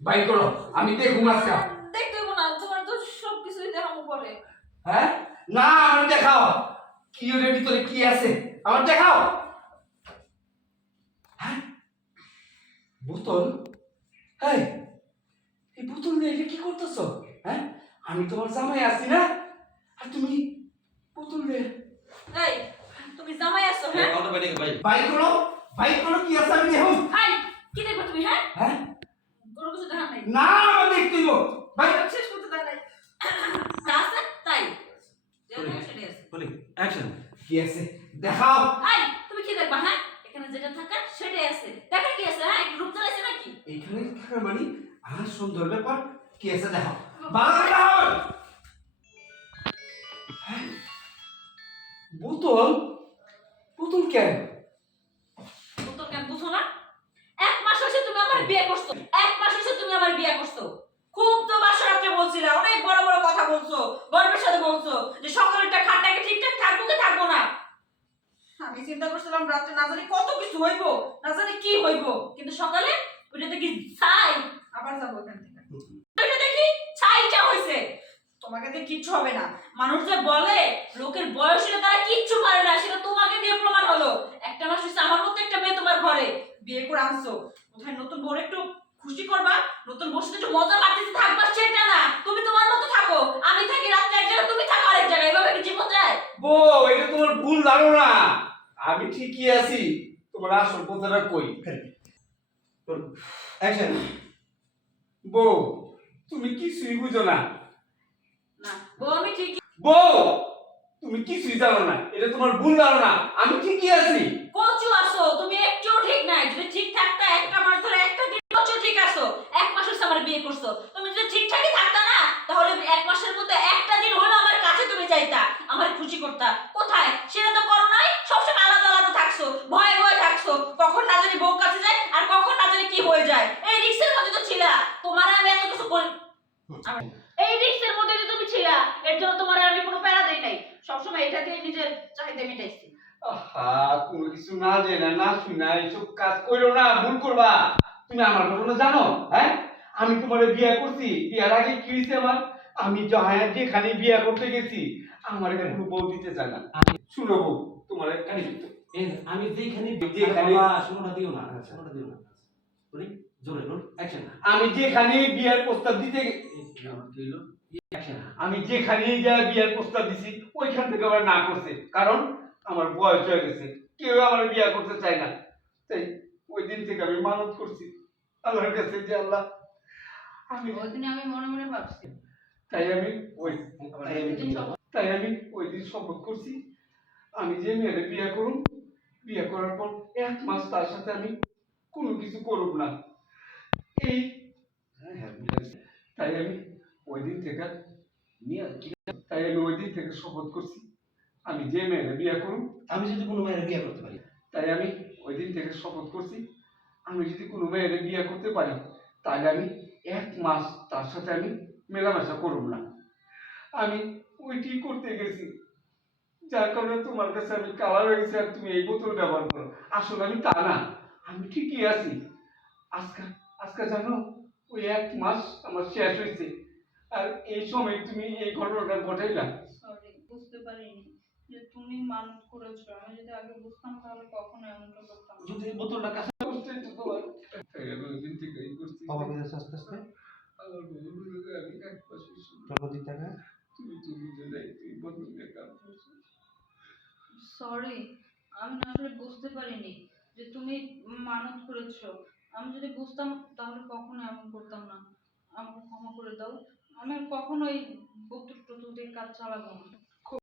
By করো, আমি দেখুম আজকে। দেখতে হইব না, তোমার তো সবকিছুই দেখামু পরে। হ্যাঁ, না আমার দেখাও, কি ওর ভিতরে কি আছে আমার দেখাও। হ্যাঁ, বোতল। এই এই বোতল নিয়ে এটা কি করতেছো? হ্যাঁ, আমি তোমার জামাই আছি না, আর তুমি বোতল নিয়ে। এই তুমি জামাই আছো? হ্যাঁ, অটোমেটিক ভাই। বাই করো কি আছে আমি দেখুন। এই কি দেখবে তুমি? হ্যাঁ, হ্যাঁ, কোনো কিছু দেখা নাই। না আমার দেখতে হইব। ভাই শেষ করতে দেয় নাই। যা আছে তাই, যেটা থাকে সেটাই আছে। বলি অ্যাকশন। কি আছে দেখাও। এই তুমি কি দেখবা? হ্যাঁ, এখানে যেটা থাকার সেটাই আছে। দেখা কি আছে? হ্যাঁ, একটু রূপ চালাইছে নাকি? এইখানে থাকার মানে সুন্দর ব্যাপার, কি আছে দেখাও। বাংলা দেখাও। হ্যাঁ, বোতল, বোতল কেন? উত্তর কেন বুঝো না? 1 মাস হয়েছে তুমি আমার বিয়ে করছো। 1 মাস হয়েছে তুমি আমার বিয়ে করছো। খুব তো বাসরাতে বলছিলা, অনেক বড় বড় কথা বলছো, গর্বের সাথে বলছো যে সকালেরটা খাটটাকে ঠিকঠাক থাকবো কি থাকবো না। আমি চিন্তা করছিলাম রাতে না জানি কত কিছু হইব, না জানি কি হইব, কিন্তু সকালে ওইটা দেখি ছাই। আবার যাবো এখান থেকে। ওইটা দেখি ছাইটা হইছে। তোমাকে দিয়ে কিচ্ছু হবে না। মানুষ যে বলে লোকের বয়স হলে তারা কিচ্ছু পারে না, সেটা তোমাকে দিয়ে প্রমাণ হলো। 1 মাস হইছে আমার মতো একটা মেয়ে তোমার ঘরে বিয়ে করে আনছো। কোথায় নতুন বউর একটু খুশি করবা, নতুন বউর সাথে একটু মজা লাগতেছে থাকবা, সেটা না। তুমি তোমার মতো থাকো, আমি থাকি রাত্রে এক জায়গায়, তুমি থাকো আরেক জায়গায়। এভাবে কি জীবন যায়? বউ, এটা তোমার ভুল ধারণা। আমি ঠিকই আছি, তোমার আসল কথাটা কই। অ্যাকশন। বউ, তুমি কিছুই বুঝো না। না বউ, আমি ঠিকই বউ, তুমি কিছুই জানো না, এটা তোমার ভুল ধারণা। আমি ঠিকই আছি। কচু আছো, তুমি একটুও ঠিক নাই। যদি ঠিক থাকতা একটা মাস ধরে একটা দিন কচু ঠিক আছো। 1 মাস হচ্ছে আমার বিয়ে করছো, তুমি যদি ঠিকঠাকই থাকতা না, তাহলে 1 মাসের মধ্যে একটা দিন হলো আমার কাছে তুমি যাইতা, আমার খুশি করতা। কোথায় সেটা তো করো নাই। সবসময় আলাদা আলাদা থাকছো, ভয়ে ভয়ে থাকছো, কখন না জানি বউ কাছে যায় আর কখন না জানি কি হয়ে যায়। এই রিক্সের মধ্যে তো ছিলা, তোমার আমি এত কিছু বলি। এই রিক্সের মধ্যে যে তুমি ছিলা, এর জন্য তোমার আমি কোনো প্যারা দেই নাই। সবসময় এটা দিয়ে নিজের চাহিদা মেটাইছি। আহা, কোনো কিছু না জেনে না শুনে এইসব কাজ কইরো না, ভুল করবা। তুমি আমার ঘটনা জানো? হ্যাঁ, আমি তোমার বিয়ে করছি, বিয়ার আগে কি হয়েছে আমার, আমি যেখানে বিয়ে করতে গেছি আমার কোনো বউ দিতে চায় না। শুনো বউ, তোমার আমি যেখানে শোনাটা দিও না, শোনাটা দিও না। বলি জোরে বল অ্যাকশন। আমি যেখানে বিয়ের প্রস্তাব দিতে কি হলো অ্যাকশন। আমি যেখানে যা বিয়ের প্রস্তাব দিছি ওইখান থেকে আবার না করছে, কারণ আমার বয়স হয়ে গেছে, কেউ আমার বিয়ে করতে চায় না। তাই ওই দিন থেকে আমি মানত করছি আল্লাহর কাছে যে আল্লাহ, আমি ওই দিনে আমি মনে মনে ভাবছি, তাই আমি ওই এতদিন সব তাই আমি ওই দিন শপথ করছি, আমি যে মেয়েরে বিয়ে করুম, বিয়ে করার পর 1 মাস তার সাথে আমি কোনো কিছু করব না। এই তাই আমি ওই দিন থেকে তাই আমি ওই দিন থেকে শপথ করছি, আমি যে মেয়েরে বিয়ে করুম, আমি যদি কোনো মেয়ের বিয়ে করতে পারি, তাই আমি ওই দিন থেকে শপথ করছি, আমি যদি কোনো মেয়েরে বিয়ে করতে পারি তাহলে আমি 1 মাস তার সাথে আমি মেলামেশা করব না। আমি ওইটি করতে গেছি, যার কারণে তোমার কাছে আমি কালার হয়ে গেছি আর তুমি এই বোতল ব্যবহার করো। আসলে আমি তা না, আমি ঠিকই আছি। আজকে আজকে জানো, ওই 1 মাস আমার শেষ হয়েছে, আর এই সময় তুমি এই ঘটনাটা ঘটাইলা। সরি, বুঝতে পারিনি যে তুমি মানত করেছো। আমি যদি আগে বুঝতাম তাহলে কখনো এমনটা করতাম না। যদি বোতলটা কাছে কষ্টই তো তোমার। তাই আমি ওই দিন থেকে এই করছি। বাবা বিদেশ আস্তে আস্তে আমার বউগুলোকে আমি 1 মাস প্রগতি টাকা তুমি যে যাই তুই বোতল নিয়ে কাজ করছো। সরি, আমি না আসলে বুঝতে পারিনি যে তুমি মানত করেছো। আমি যদি বুঝতাম তাহলে কখনো এমন করতাম না। আমাকে ক্ষমা করে দাও। আমি আর কখনোই বোতল টোতল দিয়ে কাজ চালাবো না।